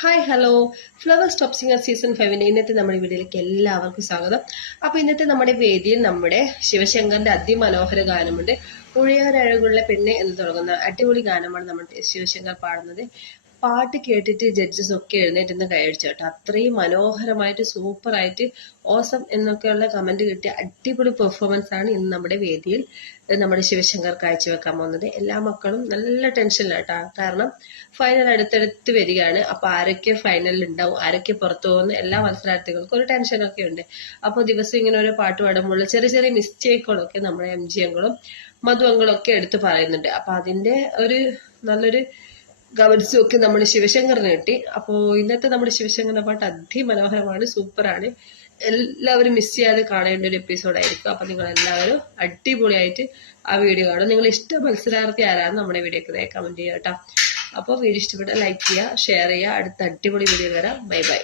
Hi hello flowers top singer season 5 ഇന്നത്തെ നമ്മുടെ വീഡിയോയിലേക്ക് എല്ലാവർക്കും സ്വാഗതം. അപ്പൊ ഇന്നത്തെ നമ്മുടെ വേദിയിൽ നമ്മുടെ ശിവശങ്കറിന്റെ അതിമനോഹര ഗാനമുണ്ട്. ഉഴയാരഴകുള്ള പെണ്ണെ എന്ന് തുടങ്ങുന്ന അടിപൊളി ഗാനമാണ് നമ്മുടെ ശിവശങ്കർ പാടുന്നത്. പാട്ട് കേട്ടിട്ട് ജഡ്ജസ് ഒക്കെ എഴുന്നേറ്റ് കൈയടിച്ചു കേട്ടോ. അത്രയും മനോഹരമായിട്ട് സൂപ്പറായിട്ട് ഓസം എന്നൊക്കെയുള്ള കമന്റ് കിട്ടിയ അടിപൊളി പെർഫോമൻസ് ആണ് ഇന്ന് നമ്മുടെ വേദിയിൽ നമ്മുടെ ശിവശങ്കർ കാഴ്ചവെക്കാൻ പോകുന്നത്. എല്ലാ മക്കളും നല്ല ടെൻഷനിലാട്ടാ, കാരണം ഫൈനൽ അടുത്തടുത്ത് വരികയാണ്. അപ്പൊ ആരൊക്കെ ഫൈനലിൽ ഉണ്ടാവും, ആരൊക്കെ പുറത്തു പോകുന്ന എല്ലാ മത്സരാർത്ഥികൾക്കും ഒരു ടെൻഷനൊക്കെ ഉണ്ട്. അപ്പോൾ ദിവസം ഇങ്ങനെ ഓരോ പാട്ട് പാടുമ്പോൾ ചെറിയ ചെറിയ മിസ്റ്റേക്കുകളൊക്കെ നമ്മുടെ MG അങ്കളും മധു അങ്കളും ഒക്കെ എടുത്ത് പറയുന്നുണ്ട്. അപ്പൊ അതിന്റെ ഒരു നല്ലൊരു കമന്റ്സും ഒക്കെ നമ്മുടെ ശിവശങ്കറിന് കിട്ടി. അപ്പോ ഇന്നത്തെ നമ്മുടെ ശിവശങ്കറിന്റെ പാട്ട് അതിമനോഹരമാണ്, സൂപ്പറാണ്. എല്ലാവരും മിസ് ചെയ്യാതെ കാണേണ്ട ഒരു എപ്പിസോഡായിരിക്കും. അപ്പൊ നിങ്ങൾ എല്ലാവരും അടിപൊളിയായിട്ട് ആ വീഡിയോ കാണും. നിങ്ങൾ ഇഷ്ട മത്സരാർത്ഥി ആരാന്ന് നമ്മുടെ വീഡിയോക്ക് കമന്റ് ചെയ്യുക കേട്ടോ. അപ്പോൾ വീഡിയോ ഇഷ്ടപ്പെട്ട ലൈക്ക് ചെയ്യുക, ഷെയർ ചെയ്യുക. അടുത്ത അടിപൊളി വീഡിയോ വരാം. Bye bye.